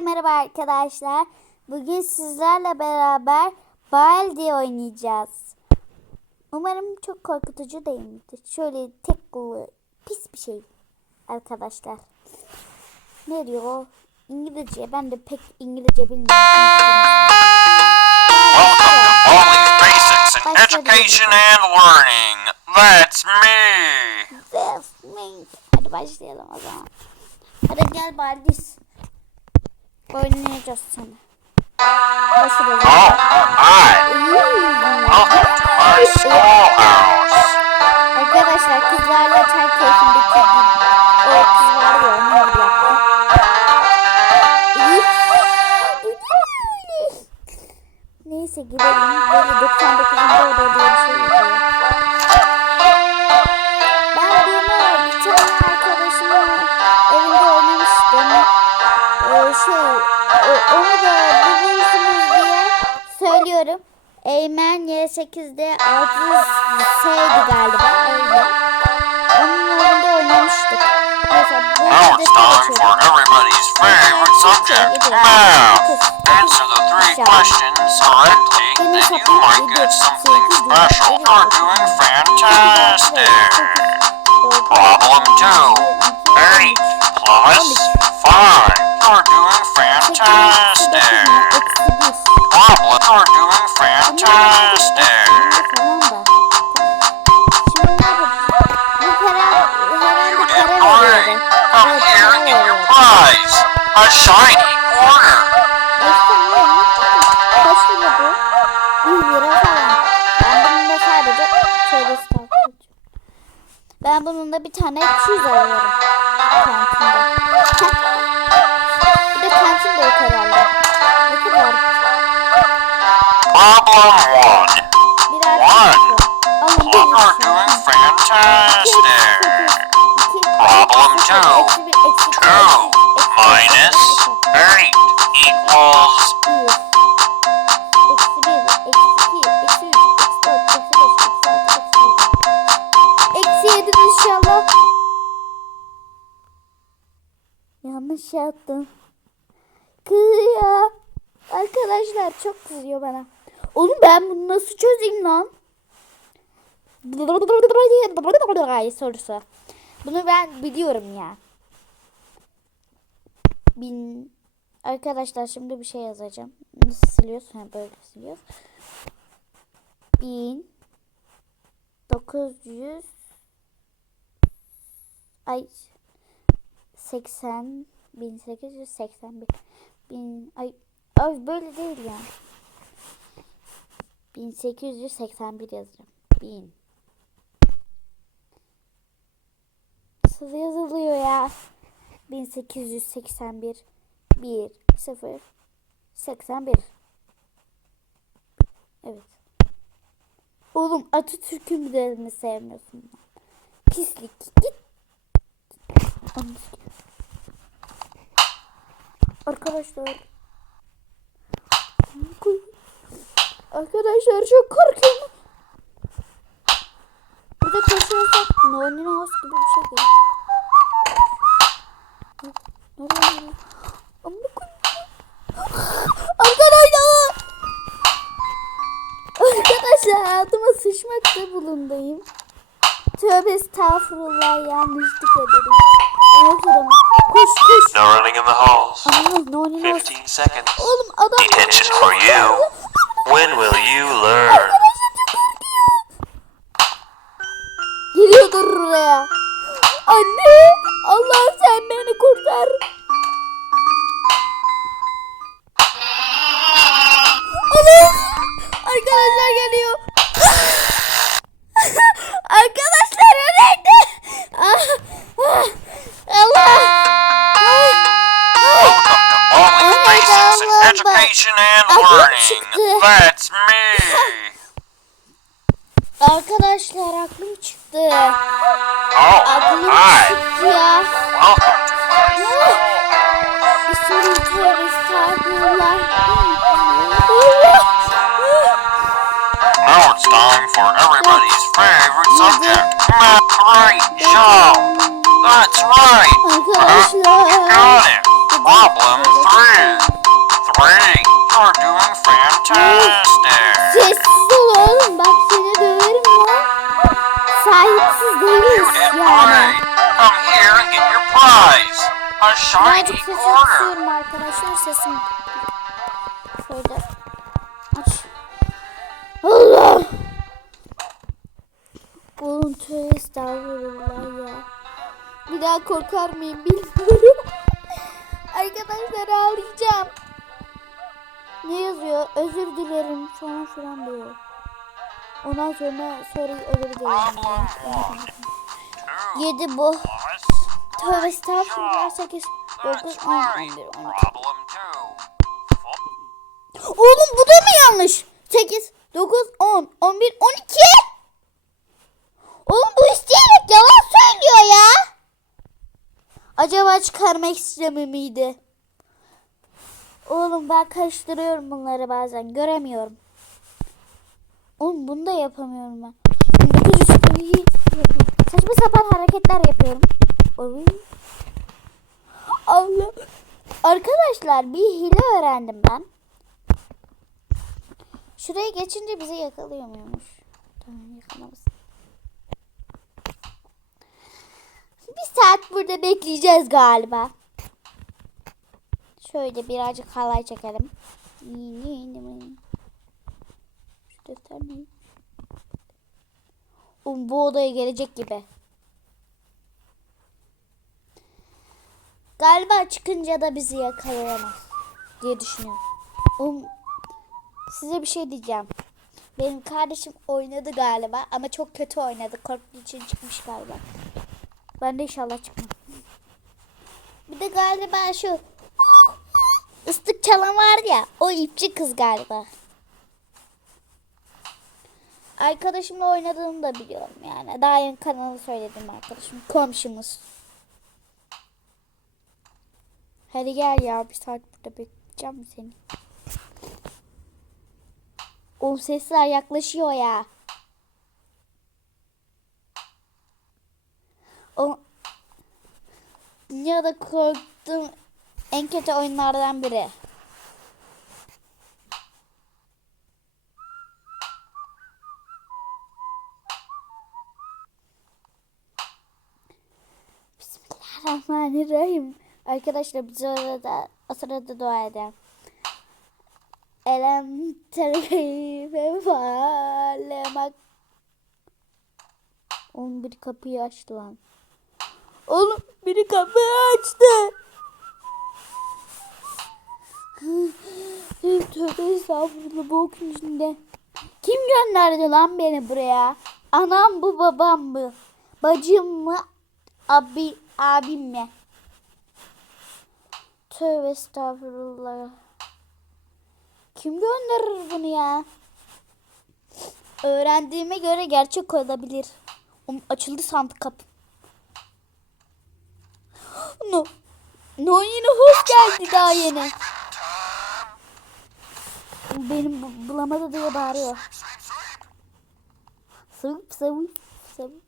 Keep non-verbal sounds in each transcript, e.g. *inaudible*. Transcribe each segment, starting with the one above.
Merhaba arkadaşlar. Bugün sizlerle beraber Baldi oynayacağız. Umarım çok korkutucu değildir. Şöyle tek kolu pis bir şey arkadaşlar. Ne diyor? İngilizce. Ben de pek İngilizce bilmiyorum. Education and Learning. That's me. That's me. Hadi başlayalım o zaman. Hadi gel Baldis. Oynayacağız sana. Schoolhouse. Arkadaşlar kızlarla çay onu da bulursunuz diye söylüyorum. Eymen Y8'de 6S'ydi galiba öyle. Onun evinde oynamıştık. Neyse bu arada geçiyorum. Answer the three questions correctly, then you might get something special for doing fantastic. Problem two. Eight plus five fantastic. You did great. Come here and get your prize. A shiny quarter. Kaç lira bu? 100 lira falan. Ben bununla sadece start Ben bununla bir tane 200 alıyorum. Kantinde. bir de kantin de yok Problem one. Look, doing fantastic. Problem two. Two minus eight equals. Yanlış yaptım. Kızıyor. Arkadaşlar çok kızıyor bana. Oğlum ben bunu nasıl çözeyim lan? sorusu. Bunu ben biliyorum ya. Bin Arkadaşlar şimdi bir şey yazacağım. Nasıl siliyoruz? Ha böyle siliyoruz. Bin dokuz yüz ay seksen bin sekiz yüz seksen bir bin ay ay böyle değil yani. Bin sekiz yüz seksen bir yazacağım. Bin Nasıl yazılıyor ya? 1881 1 0 81 Evet. Oğlum Atatürk'ün de sevmiyorsun? Pislik. Git. Arkadaşlar. Arkadaşlar çok korkuyorum. Burada koşuyorsak Nornin House gibi bir şey koyayım. Arkadaşlar. Arkadaşlar hayatıma sıçmakta bulundayım. Tövbe estağfurullah yanlışlık ederim. Ben okurum. Koş koş. no running in the halls. Aman Nornin House. 15 seconds. Oğlum adam. Detention for you. That's me. Arkadaşlar aklım çıktı. Oh, Aklım hi. çıktı ya. Welcome to my Bir sorun tövbe estağfurullah. Now it's time for everybody's favorite subject, math. Job. That's right. Arkadaşlar. got it. Problem three. three. Fantastic. Sessiz ol oğlum bak seni döverim lan. Sahipsiz değiliz yani. Come here and get your prize. A shiny Birazcık sesi quarter. kısıyorum arkadaşlar sesim. Şöyle aç. Allah! Oğlum tövbe estağfurullah ya. Bir daha korkar mıyım bilmiyorum. *laughs* Arkadaşlar ağlayacağım. Ne yazıyor? Özür dilerim falan filan diyor. Ondan sonra sonra özür dilerim. 7 bu. Tövbe estağfurullah 8 9 That's 10 right. 11 12 Problem two. Oğlum bu da mı yanlış? 8, 9, 10, 11, 12. Oğlum bu isteyerek yalan söylüyor ya. Acaba çıkarma işlemi miydi? Oğlum ben karıştırıyorum bunları bazen. Göremiyorum. Oğlum bunu da yapamıyorum ben. 1900 Saçma sapan hareketler yapıyorum. Oy. Allah. Arkadaşlar bir hile öğrendim ben. Şuraya geçince bizi yakalıyor muymuş? Tamam yakalamasın. Bir saat burada bekleyeceğiz galiba. Şöyle birazcık halay çekelim. Şu defter ne? Oğlum bu odaya gelecek gibi. Galiba çıkınca da bizi yakalayamaz diye düşünüyorum. Oğlum Size bir şey diyeceğim. Benim kardeşim oynadı galiba ama çok kötü oynadı. Korktuğu için çıkmış galiba. Ben de inşallah çıkmam. Bir de galiba şu ıslık çalan vardı ya o ipçi kız galiba. Arkadaşımla oynadığını da biliyorum yani. Daha yeni kanalı söyledim arkadaşım. Komşumuz. Hadi gel ya bir saat burada bekleyeceğim seni. O sesler yaklaşıyor ya. O dünyada korktuğum en kötü oyunlardan biri. Bismillahirrahmanirrahim. Arkadaşlar biz orada o sırada dua edelim. Elem terkeyfe falemak. Oğlum bir kapıyı açtı lan. Oğlum biri kapıyı açtı. Tövbe estağfurullah bu okun içinde. Kim gönderdi lan beni buraya? Anam mı babam mı? Bacım mı? Abi, abim mi? Tövbe estağfurullah. Kim gönderir bunu ya? Öğrendiğime göre gerçek olabilir. Oğlum açıldı sandık kapı. *gasps* No. No yine hoş geldi daha yeni. Benim bu- bulamadı diye bağırıyor. Sıvıp sıvıp sıvıp.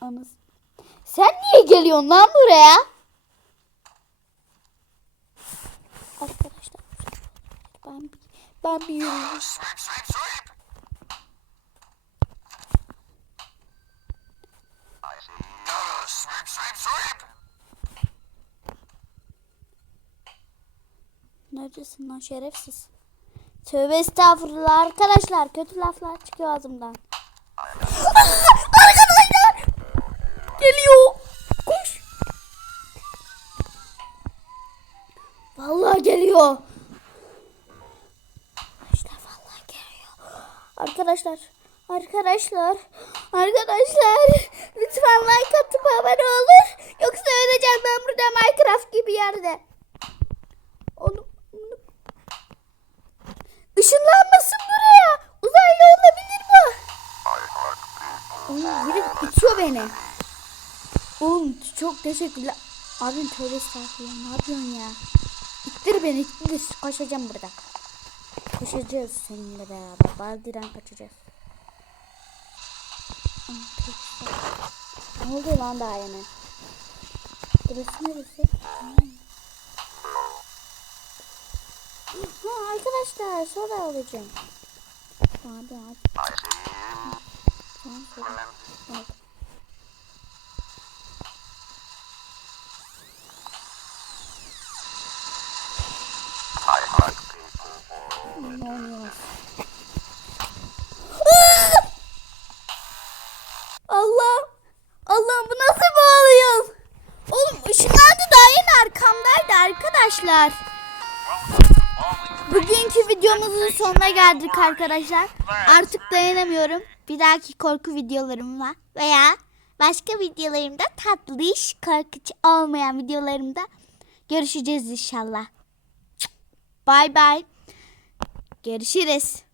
Anası. Sen niye geliyorsun lan buraya? Arkadaşlar. Ben bir, ben bir yürüyeyim. Neredesin lan şerefsiz? Tövbe estağfurullah arkadaşlar. Kötü laflar çıkıyor ağzımdan. arkadaşlar! Geliyor. Koş. Vallahi geliyor. Arkadaşlar vallahi geliyor. Arkadaşlar. Arkadaşlar. Arkadaşlar. Lütfen like atıp abone olur. Yoksa öleceğim ben burada Minecraft gibi yerde. Oğlum. oğlum. Işınlanmasın buraya. Uzaylı olabilir mi? Oğlum biri itiyor beni. Oğlum çok teşekkürler. Abim tövbe estağfurullah ne yapıyorsun ya? İttir beni ittir. Koşacağım burada. Koşacağız seninle beraber. Baldır'dan kaçacağız. Ne oldu lan daha yine? Burası neresi? Ha, arkadaşlar sonra alacağım. Hadi hadi. Tamam. Ne oluyor? Allah! Allah bu nasıl oyun? Oğlum ışınlandı daha yeni arkamdaydı arkadaşlar. Bugünkü videomuzun sonuna geldik arkadaşlar. Artık dayanamıyorum. Bir dahaki korku videolarımla veya başka videolarımda tatlış, korkucu olmayan videolarımda görüşeceğiz inşallah. Bay bay. Görüşürüz.